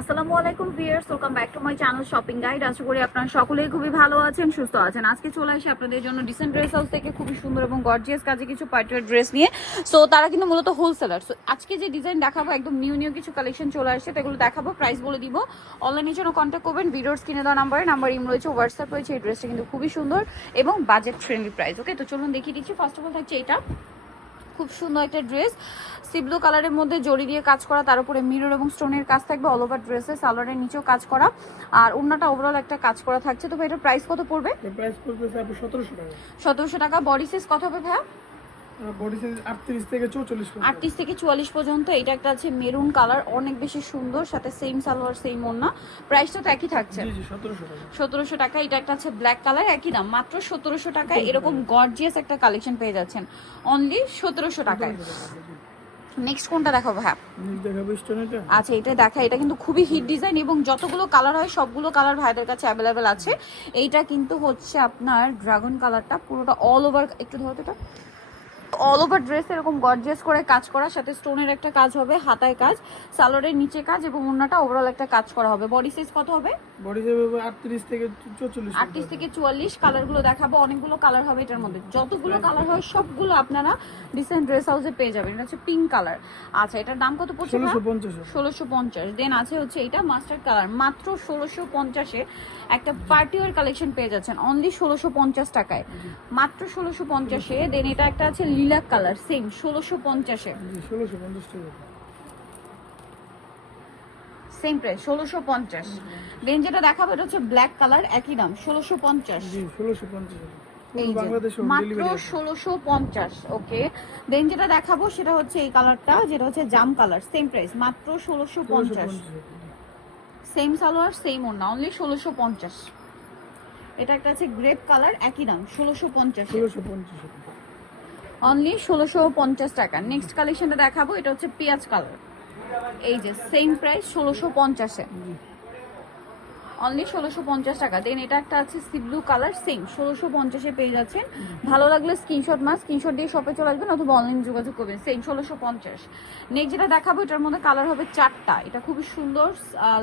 আসসালামু আলাইকুম viewers, welcome back to my channel shopping guide. আশা করি আপনারা সকলেই খুবই ভালো আছেন, সুস্থ আছেন। আজকে চলে আসি আপনাদের জন্য ডিসেন্ট ড্রেস হাউস থেকে খুবই সুন্দর এবং গর্জিয়াস কাজে কিছু পার্টিওয়ার ড্রেস নিয়ে। সো তারা কিন্তু মূলত হোলসেলার। সো আজকে যে ডিজাইন দেখাবো একদম নিউ কিছু কালেকশন চলে আসছে, তো এগুলো দেখাবো, প্রাইস বলে দিব। অনলাইনের জন্য কন্ট্যাক্ট করবেন, ভিডিওর স্ক্রিনে দেওয়া নাম্বার ইম রয়েছে, হোয়াটসঅ্যাপ রয়েছে। এই ড্রেসটা কিন্তু খুবই সুন্দর এবং বাজেট ফ্রেন্ডলি প্রাইস। ওকে, তো চলুন দেখিয়ে দিচ্ছি। ফার্স্ট অফ অল থাকছে এটা খুব সুন্দর একটা ড্রেস, সি ব্লু কালারের মধ্যে জড়ি দিয়ে কাজ করা, তার উপরে মিরর এবং স্টোনের কাজ থাকবে অল ওভার ড্রেসে, সালোয়ারের নিচেও কাজ করা, আর ওড়নাটা ওভারঅল একটা কাজ করা থাকছে। তো ভাই এটার প্রাইস কত পড়বে? প্রাইস পড়বে 1700 টাকা। 1700 টাকা। বডি সাইজ কত হবে ভাইয়া? বডি সাইজ 38 থেকে 44 পর্যন্ত। 38 থেকে 44 পর্যন্ত। এটা একটা আছে মেরুন কালার, অনেক বেশি সুন্দর, সাথে সেম সালোয়ার সেম ওড়না। প্রাইসটা তো একই থাকছে, জি জি 1700 টাকা। 1700 টাকা। এটা একটা আছে ব্ল্যাক কালার, একই দাম, মাত্র 1700 টাকায় এরকম গর্জিয়াস একটা কালেকশন পেয়ে যাচ্ছেন অনলি 1700 টাকায়। নেক্সট কোনটা দেখাবো? হ্যাঁ দেখাবো স্টোনেটা। আচ্ছা, এটা দেখা, এটা কিন্তু খুবই হিট ডিজাইন এবং যতগুলো কালার হয় সবগুলো কালার ভাইদের কাছে অ্যাভেলেবেল আছে। এইটা কিন্তু হচ্ছে আপনার ড্রাগন কালারটা, পুরোটা অল ওভার, একটু ধরো তো এটা, অল ওভার ড্রেস এরকম গর্জিয়াস করে কাজ করা, সাথে স্টোনের একটা কাজ হবে, হাতায় কাজ, সালোয়ারের নিচে কাজ এবং ওড়নাটা ওভারঅল একটা কাজ করা হবে। বডি সাইজ কত হবে? বডি সাইজ হবে 38 থেকে 44। 38 থেকে 44। কালারগুলো দেখাবো, অনেকগুলো কালার হবে এটার মধ্যে, যতগুলো কালার হয় সবগুলো আপনারা ডিসেন্ট ড্রেস হাউসে পেয়ে যাবেন। এটা হচ্ছে পিঙ্ক কালার। আচ্ছা, এটার দাম কত পড়ছে? 1650। 1650। দেন আছে হচ্ছে এটা মাস্টার্ড কালার, মাত্র 1650-এ একটা পার্টি ওয়্যার কালেকশন পেয়ে যাচ্ছেন অনলি 1650 টাকায়, মাত্র 1650-এ। দেন এটা একটা আছে লিলাক কালার, সেম 1650-এ, জি 1650 টাকা। Same price 1650। দেন যেটা দেখাবো এটা হচ্ছে ব্ল্যাক কালার, একই দাম 1650। জি 1650 টাকা। এই যে বাংলাদেশে মাত্র ডেলিভারি 1650। ওকে, দেন যেটা দেখাবো সেটা হচ্ছে এই কালারটা, যেটা হচ্ছে জাম কালার, সেম প্রাইস মাত্র 1650। সেম সালোয়ার সেম ওড়না, অনলি 1650। এটা একটা আছে গ্রেপ কালার, একই দাম 1650, 1650 টাকা। অনলি 1650 টাকা। নেক্সট কালেকশনটা দেখাবো, এটা হচ্ছে পেঁয়াজ কালার, এই যে সেম প্রাইস 1650-এ, অনলি 1650 টাকা। দেন এটা একটা আছে সি ব্লু কালার, সেম 1650-এ পেয়ে যাচ্ছেন। ভালো লাগলে স্ক্রিনশট স্ক্রিনশট দিয়ে শপে চলে আসবেন অথবা অনলাইন যোগাযোগ করবেন, সেম 1650। নেক্সট যেটা দেখাবো এটার মধ্যে কালার হবে 4টা। এটা খুবই সুন্দর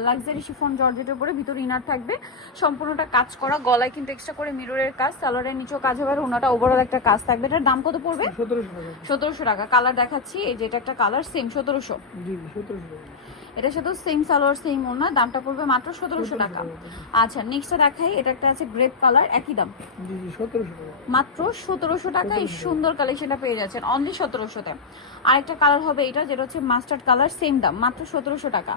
লাক্সারি শিফন জর্জেটের উপরে, ভিতরে ইনার থাকবে, সম্পূর্ণটা কাজ করা, গলায় কিন্তু এক্সট্রা করে মিররের কাজ, সালোয়ারের নিচেও কাজ হবে, আর ওনাটা ওভারঅল একটা কাজ থাকবে। এটার দাম কত পড়বে? 1700 টাকা। 1700 টাকা। কালার দেখাচ্ছি, এই যে এটা একটা কালার, সেম 1700। জি 1700 টাকা। এটার সাথে সেম সালোয়ার সেম ওড়না, দামটা পড়বে মাত্র 1700 টাকা। আচ্ছা, নেক্সটটা দেখাই, এটা একটা আছে গ্রেপ কালার, একই দাম, জি জি 1700 টাকা। মাত্র 1700 টাকা। এই সুন্দর কালেকশনটা পেয়ে যাচ্ছেন অনলি 1700-তে। আরেকটা কালার হবে এটা, যেটা হচ্ছে মাস্টার্ড কালার, সেম দাম, মাত্র 1700 টাকা।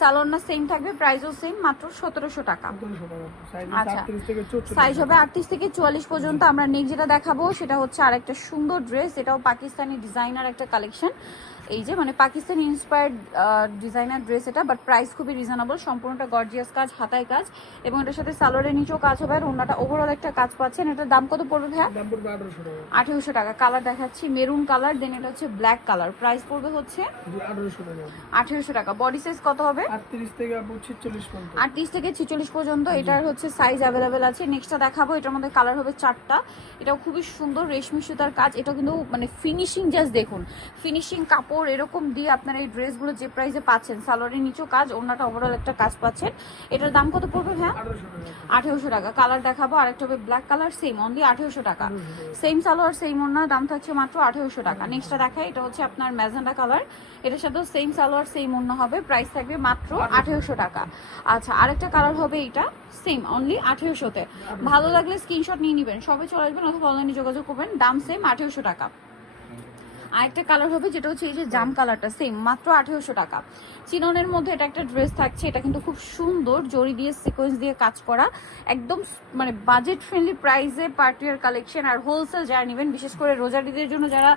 সালোয়ারটা সেম থাকবে, প্রাইসও সেম, মাত্র 1700 টাকা। 1700 টাকা। সাইজ আচ্ছা, 38 থেকে 44। সাইজ হবে 38 থেকে 44 পর্যন্ত। আমরা নেক্সট যেটা দেখাবো সেটা হচ্ছে আরেকটা সুন্দর ড্রেস, এটাও পাকিস্তানি ডিজাইনার একটা কালেকশন। এই যে মানে পাকিস্তানি ইন্সপায়ার্ড ডিজাইনার ড্রেস এটা, বাট প্রাইস খুবই রিজনেবল, সম্পূর্ণটা গর্জিয়াস কাজ, হাতায় কাজ, এবং এটার সাথে সালোয়ারের নিচেও কাজ হবে, আর ওনাটা ওভারঅল একটা কাজ পাচ্ছেন। এটার দাম কত পড়বে ভাইয়া? দাম পড়বে 1800 টাকা। 1800 টাকা। কালার দেখাচ্ছি মেরুন কালার, দেন এটা হচ্ছে ব্ল্যাক কালার, প্রাইস পড়বে হচ্ছে জি 1800 টাকা। 1800 টাকা। বডি সাইজ কত হবে? 38 থেকে 46 পর্যন্ত। 38 থেকে 46 পর্যন্ত এটার হচ্ছে সাইজ অ্যাভেলেবেল আছে। নেক্সটটা দেখাবো, এটার মধ্যে কালার হবে 4টা। এটাও খুবই সুন্দর রেশমি সুতার কাজ, এটা কিন্তু মানে ফিনিশিং জাস্ট দেখুন, ফিনিশিং কাপড় এরকম দিয়ে আপনারা এই ড্রেসগুলো যে প্রাইসে পাচ্ছেন, সালোয়ারের নিচেও কাজ, ওড়নাটা ওভারঅল একটা কাজ পাচ্ছেন। এটার দাম কত পড়বে হ্যাঁ? 1800 টাকা। কালার দেখাবো, আরেকটা হবে ব্ল্যাক কালার, সেম অনলি 1800 টাকা। সেম সালোয়ার সেম ওড়না, দাম থাকছে মাত্র 1800 টাকা। নেক্সটটা দেখাই, এটা হচ্ছে আপনার ম্যাজেন্ডা কালার, এটার সাথেও সেম সালোয়ার সেম ওড়না হবে, প্রাইস থাকবে মাত্র 1800 টাকা। আচ্ছা, আরেকটা কালার হবে এটা, সেম অনলি 1800-তে। ভালো লাগলে স্ক্রিনশট নিয়ে নেবেন, সবে চলে আসবেন অথবা অনলাইনে যোগাযোগ করবেন, দাম সেম 1800 টাকা। আরেকটা কালার হবে যেটা হচ্ছে এই যে জাম কালারটা, সেম মাত্র 1800 টাকা। চিননের মধ্যে এটা একটা ড্রেস থাকছে, এটা কিন্তু খুব সুন্দর জড়ি দিয়ে সিকোয়েন্স দিয়ে কাজ করা, একদম মানে বাজেট ফ্রেন্ডলি প্রাইসে পার্টিওয়ার কালেকশন। আর হোলসেল যারা নেবেন, বিশেষ করে রোজারিদের জন্য যারা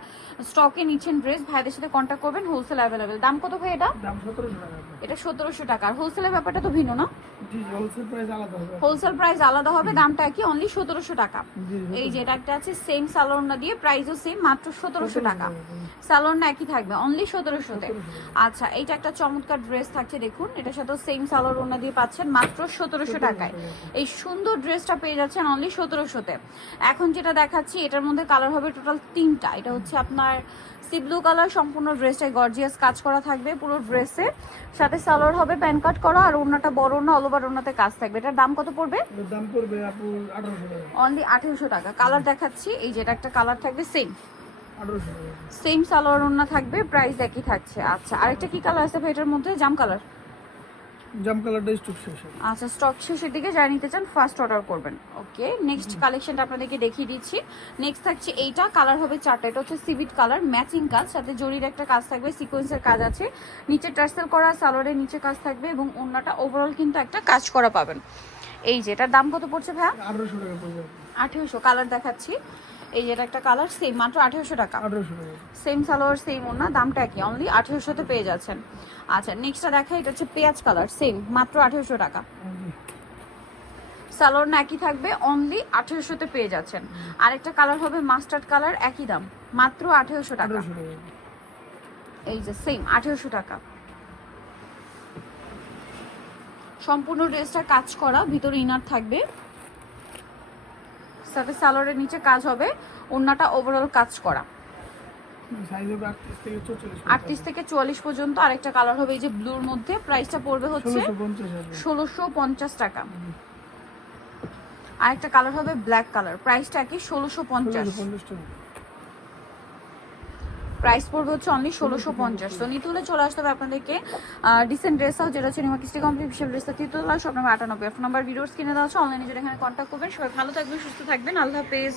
স্টকে নিচ্ছেন ড্রেস, ভাইদের সাথে কন্ট্যাক্ট করবেন, হোলসেল অ্যাভেলেবেল। দাম কত ভাই এটা? দাম 1700 টাকা। এটা 1700 টাকা। আর হোলসেলের ব্যাপারটা তো ভিন্ন না? জি হোলসেল প্রাইস আলাদা হবে। হোলসেল প্রাইস আলাদা হবে, দামটা কি অনলি 1700 টাকা। জি এই যে এটা একটা আছে সেম সালোয়ার না দিয়ে, প্রাইসও সেম, মাত্র 1700 টাকা। সালোয়ার না একই থাকবে অনলি 1700-তে। 1700 আচ্ছা এইটা একটা চমৎকার ড্রেস থাকছে দেখুন, এটার সাথে সেম সালোয়ার ওড়না দিয়ে পাচ্ছেন মাত্র 1700 টাকায়। এই সুন্দর ড্রেসটা পেয়ে যাচ্ছেন অনলি 1700-তে। এখন যেটা দেখাচ্ছি এটার মধ্যে কালার হবে টোটাল 3টা। এটা হচ্ছে আপনার সি ব্লু কালার, সম্পূর্ণ ড্রেসটাই গর্জিয়াস কাজ করা থাকবে পুরো ড্রেসে, সাথে সালোয়ার হবে প্যান কাট করা, আর ওড়নাটা বড় ওড়না, অল ওভার ওড়নাতে কাজ থাকবে। এটার দাম কত পড়বে? এটার দাম পড়বে আপু 1800 টাকা। অনলি 1800 টাকা। কালার দেখাচ্ছি, এই যেটা একটা কালার থাকবে সেম 1800 টাকা। সেম সালোয়ার ওড়না থাকবে, প্রাইস একই থাকছে। আচ্ছা আরেকটা কি কালার আছে ভাই এটার মধ্যে? জাম কালার। জাম কালারটা স্টক শেষ। আচ্ছা স্টক শেষের দিকে যারা নিতে চান ফার্স্ট অর্ডার করবেন। ওকে নেক্সট কালেকশনটা আপনাদেরকে দেখিয়ে দিচ্ছি। নেক্সট থাকছে এইটা, কালার হবে 4টা। এটা হচ্ছে সিভিট কালার, ম্যাচিং কাজ, সাথে জরির একটা কাজ থাকবে, সিকোয়েন্সের কাজ আছে, নিচে টার্সেল করা, সালোয়ারের নিচে কাজ থাকবে এবং ওড়নাটা ওভারঅল কিন্তু একটা কাজ করা পাবেন। এই যে এটার দাম কত পড়ছে ভাইয়া? 1800 টাকা পড়বে। 1800। কালার দেখাচ্ছি, এই যে এটা একটা কালার সেম মাত্র 1800 টাকা। 1800 টাকা। সেম সালোয়ার সেম ওড়না, দামটা একই অনলি 1800-তে পেয়ে যাচ্ছেন। আচ্ছা নেক্সটটা দেখা, এটা হচ্ছে পেঁয়াজ কালার, সেম মাত্র 1800 টাকা। সালোয়ার না একই থাকবে, অনলি 1800-তে পেয়ে যাচ্ছেন। আরেকটা কালার হবে মাস্টার্ড কালার, একই দাম মাত্র 1800 টাকা। 1800 টাকা। এই যে সেম 1800 টাকা। সম্পূর্ণ ড্রেসটা কাজ করা, ভিতরে ইনার থাকবে, সাথে সালোয়ারের নিচে কাজ হবে, ওড়নাটা ওভারঅল কাজ করা। সাইজ হবে 38 থেকে 44। 38 থেকে 44 পর্যন্ত। আরেকটা কালার হবে এই যে ব্লুর মধ্যে, প্রাইসটা পড়বে হচ্ছে 1650 টাকা। আরেকটা কালার হবে ব্ল্যাক কালার, প্রাইসটা কি 1650। 1650 টাকা। প্রাইস পড়বে হচ্ছে অনলি 1650। তো নিতে হলে চলে আসতে হবে আপনাদেরকে ডিসেন্ট ড্রেস হাউস, যেটা হচ্ছে নিমাকিস্টি কমপ্লিট বিশাল ড্রেসটা তৃতীয়তলা, shop number 98। Phone number videos কিনে দেওয়া হচ্ছে, অনলাইনে যেটা এখানে কন্ট্যাক্ট করবেন। সবাই ভালো থাকবেন, সুস্থ থাকবেন, আল্লাহ হাফেজ।